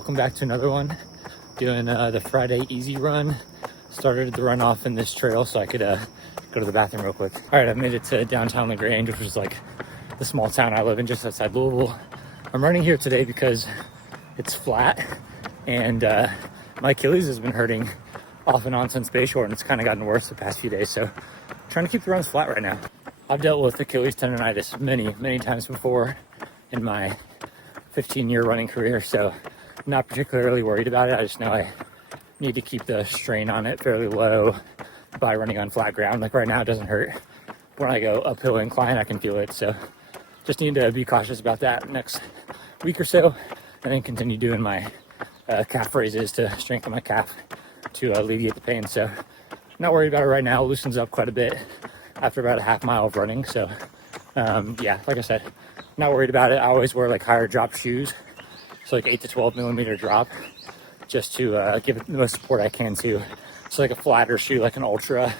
welcome back to another one. Doing the Friday easy run. Started the run off in this trail so I could go to the bathroom real quick. All right, I've made it to downtown LaGrange, which is like the small town I live in just outside Louisville. I'm running here today because it's flat and my Achilles has been hurting off and on since Bayshore, and it's kind of gotten worse the past few days. So I'm trying to keep the runs flat right now. I've dealt with Achilles tendonitis many times before in my 15-year running career, so I'm not particularly worried about it. I just know I need to keep the strain on it fairly low by running on flat ground. Like right now, it doesn't hurt. When I go uphill incline, I can feel it. So just need to be cautious about that next week or so, and then continue doing my calf raises to strengthen my calf to alleviate the pain. So not worried about it right now. It loosens up quite a bit after about a half mile of running. So yeah, like I said, not worried about it. I always wear like higher drop shoes, so like 8 to 12 millimeter drop, just to give it the most support I can to. So like a flatter shoe, like an Ultra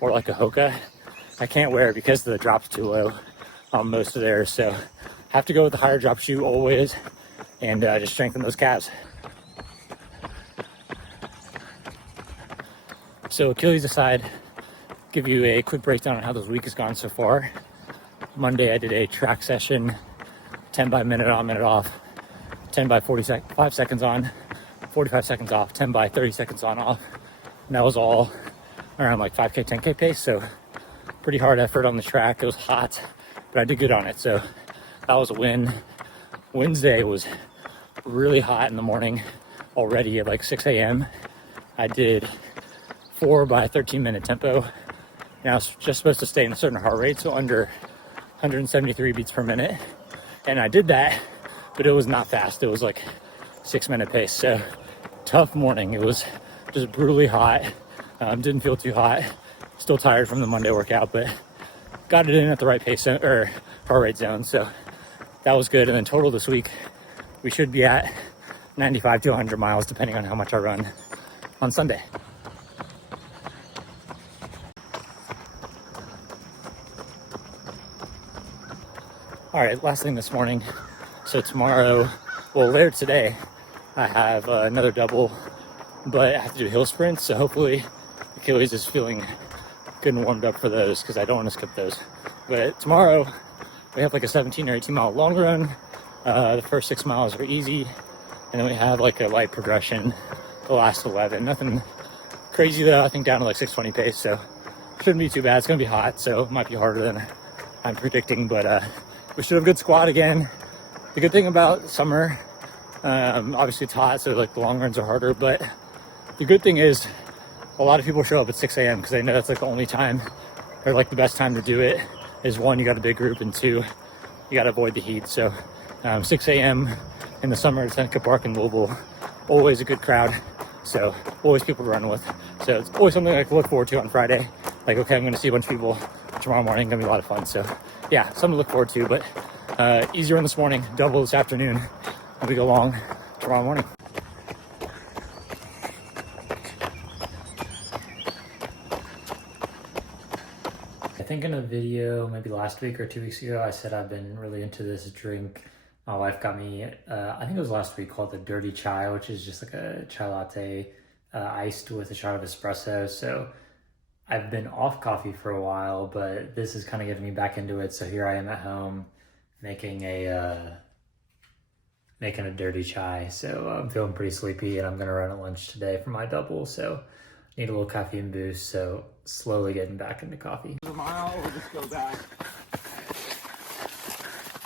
or like a Hoka, I can't wear because the drop's too low on most of theirs. So have to go with the higher drop shoe always, and just strengthen those calves. So Achilles aside, give you a quick breakdown on how this week has gone so far. Monday I did a track session, 10 by minute on, minute off, 10 by 45 seconds on, 45 seconds off, 10 by 30 seconds on, off. And that was all around like 5K, 10K pace. So pretty hard effort on the track. It was hot, but I did good on it. So that was a win. Wednesday was really hot in the morning already at like 6 a.m. I did 4 by 13 minute tempo. Now it's just supposed to stay in a certain heart rate, so under 173 beats per minute. And I did that, but it was not fast. It was like 6 minute pace. So tough morning. It was just brutally hot. Didn't feel too hot. Still tired from the Monday workout, but got it in at the right pace or heart rate zone. So that was good. And then total this week, we should be at 95 to 100 miles, depending on how much I run on Sunday. All right, last thing this morning. So tomorrow, well, later today, I have another double, but I have to do hill sprints. So hopefully Achilles is feeling good and warmed up for those, because I don't want to skip those. But tomorrow, we have like a 17 or 18 mile long run. The first 6 miles are easy. And then we have like a light progression the last 11. Nothing crazy though, I think down to like 6:20 pace. So shouldn't be too bad. It's going to be hot, so it might be harder than I'm predicting, but we should have a good squad again. The good thing about summer, obviously it's hot, so like the long runs are harder, but the good thing is a lot of people show up at 6 a.m. because they know that's like the only time, or like the best time to do it is, one, you got a big group, and two, you got to avoid the heat. So 6 a.m. in the summer at Seneca Park in Louisville, always a good crowd. So always people to run with. So it's always something I can look forward to on Friday. Like, okay, I'm going to see a bunch of people tomorrow morning. Going to be a lot of fun. So yeah, something to look forward to. But easy run this morning, double this afternoon, and we go long tomorrow morning. I think in a video maybe last week or 2 weeks ago, I said I've been really into this drink. My wife got me, I think it was last week, called the Dirty Chai, which is just like a chai latte iced with a shot of espresso. So I've been off coffee for a while, but this is kind of getting me back into it. So here I am at home making a dirty chai. So I'm feeling pretty sleepy, and I'm gonna run at lunch today for my double. So need a little caffeine boost. So slowly getting back into coffee. A mile or just go back?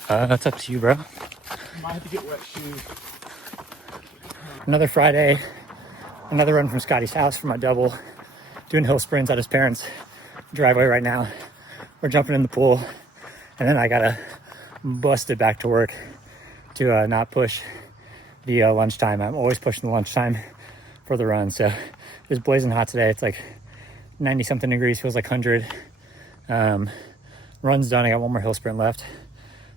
That's up to you, bro. Might have to get wet shoes. Another Friday, another run from Scotty's house for my double. Doing hill sprints at his parents' driveway right now. We're jumping in the pool, and then I gotta bust it back to work to not push the lunchtime. I'm always pushing the lunchtime for the run. So it's blazing hot today. It's like 90 something degrees, feels like 100. Run's done. I got one more hill sprint left.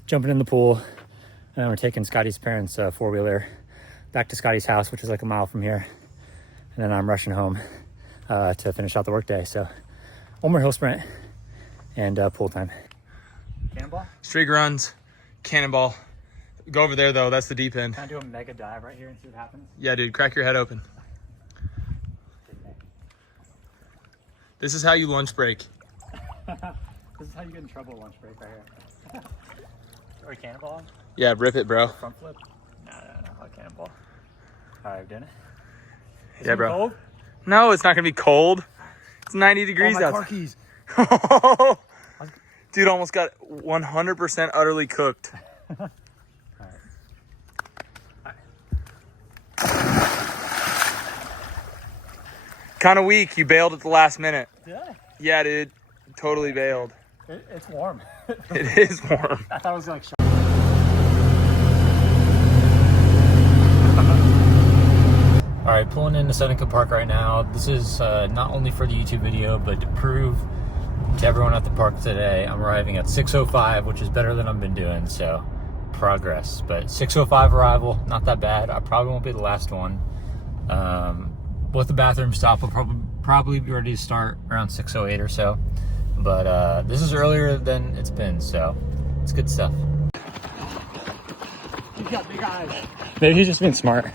Jumping in the pool, and then we're taking Scotty's parents' four-wheeler back to Scotty's house, which is like a mile from here. And then I'm rushing home to finish out the workday. So one more hill sprint and pool time. Cannonball? Streak runs, cannonball, Go over there though. That's the deep end. Can I do a mega dive right here and see what happens? Yeah, dude. Crack your head open. This is how you lunch break. This is how you get in trouble at lunch break right here. Or a cannonball? Yeah, rip it, bro. Front flip? No, a cannonball. Alright, we're doing it. Yeah, bro. Cold? No, it's not gonna be cold. It's 90 degrees my out. car keys. Dude almost got 100% utterly cooked. Kind of weak. You bailed at the last minute. Did I? Yeah, dude. Totally bailed. It's warm. It is warm. I thought it was like All right, pulling into Seneca Park right now. This is not only for the YouTube video, but to prove to everyone at the park today, I'm arriving at 6:05, which is better than I've been doing, so progress. But 6:05 arrival, not that bad. I probably won't be the last one. With the bathroom stop, I'll probably be ready to start around 6:08 or so. But this is earlier than it's been, so it's good stuff. You got big eyes. Maybe he's just being smart.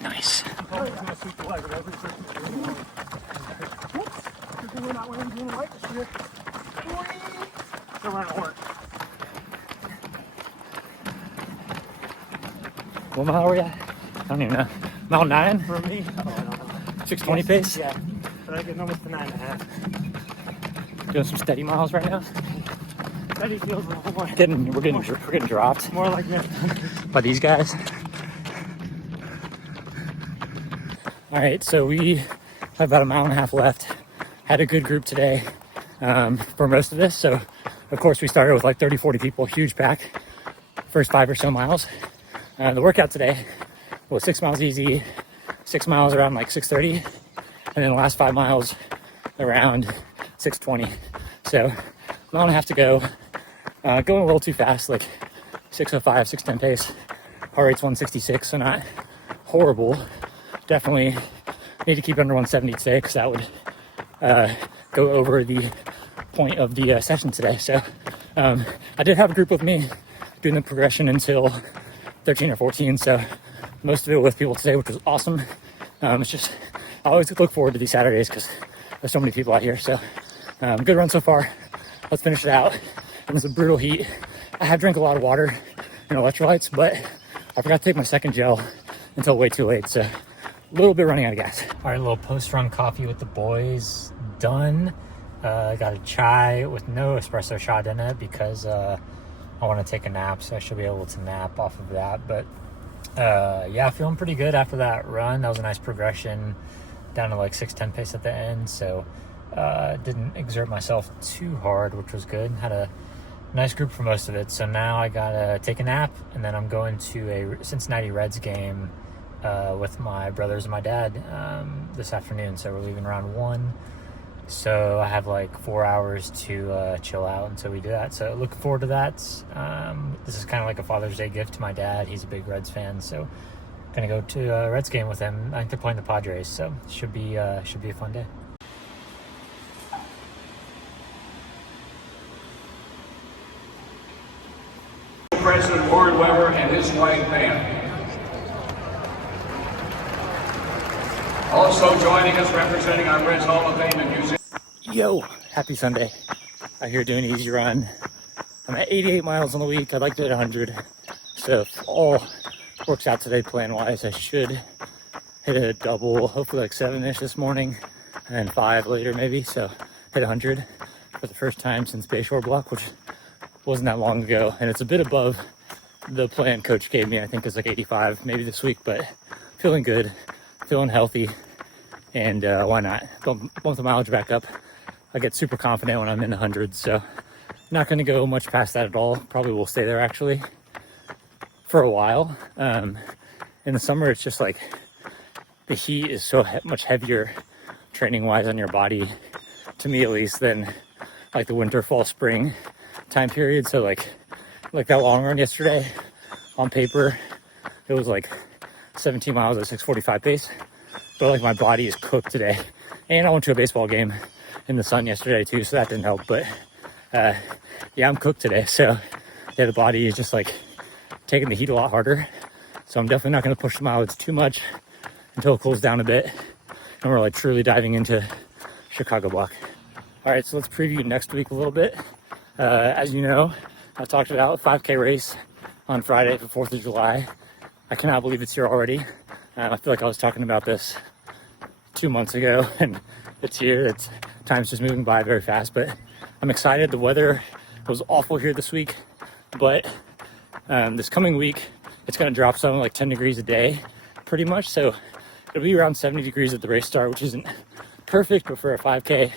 Nice. What mile are we at? I don't even know. Mile 9? For me, 620 pace? yeah. But I get almost to 9.5. Doing some steady miles right now. Steady feels a little more. We're getting dropped More like this. by these guys. All right, so we have about a mile and a half left. Had a good group today for most of this. So of course we started with like 30, 40 people, huge pack, first 5 or so miles. The workout today was 6 miles easy, 6 miles around like 6:30, and then the last 5 miles around 6:20. So mile and a half to go. Going a little too fast, like 6:05, 6:10 pace. Heart rate's 166, so not horrible. Definitely need to keep under 170 today because that would go over the point of the session today. So I did have a group with me doing the progression until 13 or 14, so most of it with people today, which was awesome. It's just, I always look forward to these Saturdays because there's so many people out here. So good run so far. Let's finish it out. It was a brutal heat. I have drank a lot of water and electrolytes, but I forgot to take my second gel until way too late. So a little bit running out of gas. All right, a little post-run coffee with the boys done. Got a chai with no espresso shot in it because I want to take a nap, so I should be able to nap off of that. But yeah, feeling pretty good after that run. That was a nice progression down to like 6:10 pace at the end. So didn't exert myself too hard, which was good. Had a nice group for most of it. So now I gotta take a nap, and then I'm going to a Cincinnati Reds game with my brothers and my dad this afternoon. So we're leaving around 1. So I have like 4 hours to chill out until we do that. So looking forward to that. This is kind of like a Father's Day gift to my dad. He's a big Reds fan, so gonna go to a Reds game with him. I think they're playing the Padres, so should be a fun day. President Warren Weber and his white band. Also joining us, representing our Reds Hall of Fame and Museum. Yo, happy Sunday. Out here doing an easy run. I'm at 88 miles on the week. I'd like to hit 100. So if all works out today plan-wise, I should hit a double, hopefully like 7-ish this morning, and then 5 later maybe. So hit 100 for the first time since Bayshore Block, which wasn't that long ago. And it's a bit above the plan coach gave me. I think it's like 85 maybe this week, but feeling good, feeling healthy. And why not? Bump the mileage back up. I get super confident when I'm in the hundreds, so not going to go much past that at all. Probably will stay there actually for a while. In the summer, it's just like the heat is so much heavier training wise on your body, to me at least, than like the winter, fall, spring time period. So like that long run yesterday, on paper, it was like 17 miles at 6:45 pace. But like my body is cooked today, and I went to a baseball game in the sun yesterday too, so that didn't help. But yeah, I'm cooked today, so yeah, the body is just like taking the heat a lot harder. So I'm definitely not going to push the mileage too much until it cools down a bit and we're like truly diving into Chicago block. All right, so let's preview next week a little bit. As you know, I talked about 5K race on Friday for 4th of July. I cannot believe it's here already. I feel like I was talking about this 2 months ago and it's here. Time's just moving by very fast, but I'm excited. The weather was awful here this week, but this coming week, it's going to drop something like 10 degrees a day, pretty much. So it'll be around 70 degrees at the race start, which isn't perfect, but for a 5K,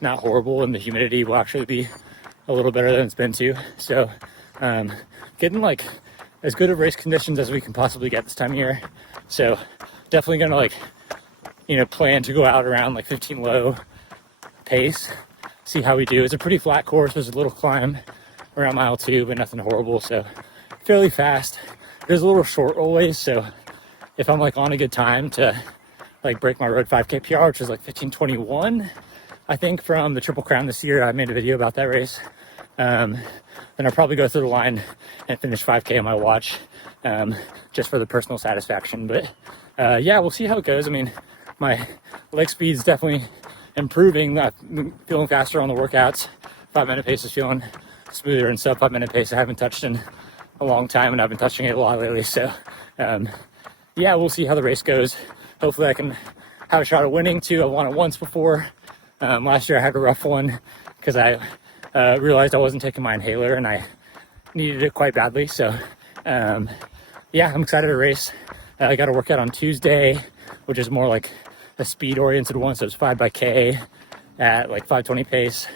not horrible. And the humidity will actually be a little better than it's been too. So getting like as good of race conditions as we can possibly get this time of year. So definitely going to like, plan to go out around like 15 low pace, see how we do. It's a pretty flat course. There's a little climb around mile 2, but nothing horrible. So fairly fast. There's a little short always. So if I'm like on a good time to like break my road 5K PR, which is like 15:21, I think from the Triple Crown this year, I made a video about that race. Then I'll probably go through the line and finish 5K on my watch, just for the personal satisfaction. But yeah, we'll see how it goes. I mean, my leg speed is definitely improving. I'm feeling faster on the workouts. 5-minute pace is feeling smoother, and sub 5-minute pace I haven't touched in a long time, and I've been touching it a lot lately. So yeah, we'll see how the race goes. Hopefully I can have a shot at winning too. I've won it once before. Last year I had a rough one because I realized I wasn't taking my inhaler and I needed it quite badly. So yeah, I'm excited to race. I got a workout on Tuesday, which is more like a speed oriented one. So it's 5x at like 5:20 pace,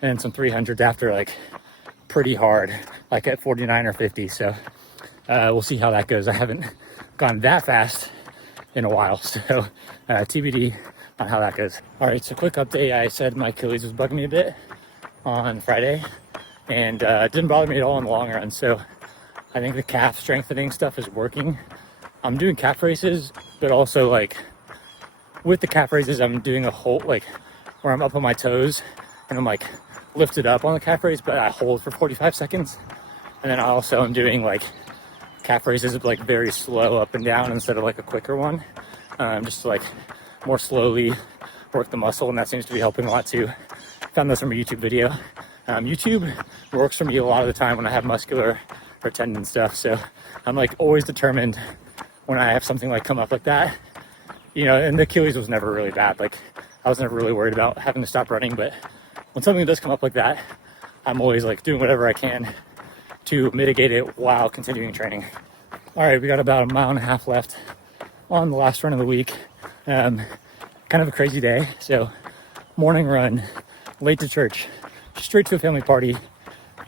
and then some 300s after, like pretty hard, like at 49 or 50. So we'll see how that goes. I haven't gone that fast in a while, so TBD on how that goes. All right, so quick update. I said my Achilles was bugging me a bit on Friday, and it didn't bother me at all in the long run. So I think the calf strengthening stuff is working. I'm doing calf races, but also like with the calf races, I'm doing a hold, like where I'm up on my toes and I'm like lifted up on the calf raise, but I hold for 45 seconds. And then I also am doing like calf raises like very slow up and down instead of like a quicker one, just to like more slowly work the muscle, and that seems to be helping a lot too. Found this from a YouTube video. YouTube works for me a lot of the time when I have muscular or tendon stuff. So I'm like always determined when I have something like come up like that, and the Achilles was never really bad. Like I was never really worried about having to stop running, but when something does come up like that, I'm always like doing whatever I can to mitigate it while continuing training. All right, we got about 1.5 miles left on the last run of the week. Kind of a crazy day. So morning run, late to church, straight to a family party,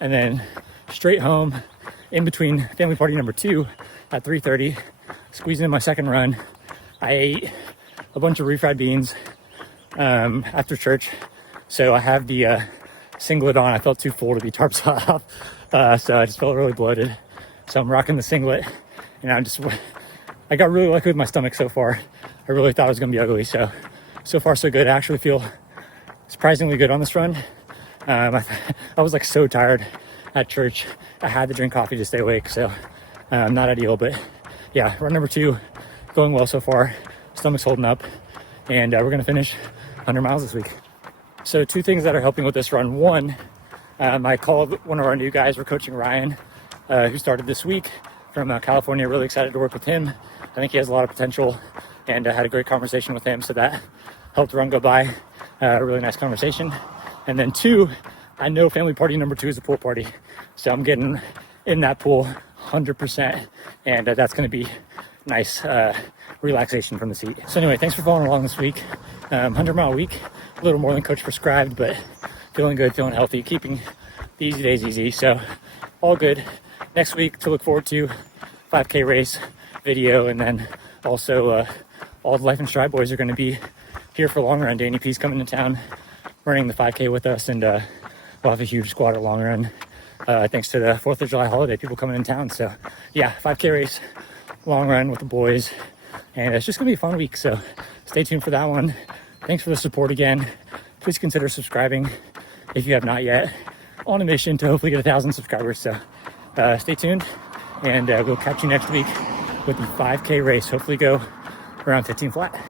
and then straight home in between family party number 2 at 3:30, squeezing in my second run. I ate a bunch of refried beans after church. So I have the singlet on. I felt too full to be tarps off. So I just felt really bloated. So I'm rocking the singlet, and I got really lucky with my stomach so far. I really thought it was gonna be ugly. So far so good. I actually feel surprisingly good on this run. I was like so tired at church. I had to drink coffee to stay awake. So not ideal, but yeah, run number 2 going well so far. Stomach's holding up, and we're gonna finish 100 miles this week. So 2 things that are helping with this run. One, I called one of our new guys. We're coaching Ryan, who started this week from California. Really excited to work with him. I think he has a lot of potential, and I had a great conversation with him. So that helped the run go by. A really nice conversation. And then 2, I know family party number 2 is a pool party. So I'm getting in that pool 100%. And that's going to be nice relaxation from the seat. So anyway, thanks for following along this week. 100-mile week, a little more than coach prescribed, but feeling good, feeling healthy, keeping the easy days easy. So all good. Next week to look forward to 5K race video, and then also all the Life and Stride boys are going to be here for long run. Danny P's coming to town, running the 5K with us, and we'll have a huge squad at long run thanks to the 4th of July holiday, people coming in town. So yeah, 5K race, long run with the boys, and it's just gonna be a fun week. So stay tuned for that one. Thanks for the support again. Please consider subscribing if you have not yet. On a mission to hopefully get 1,000 subscribers. So stay tuned, and we'll catch you next week with the 5K race. Hopefully go around 15 flat.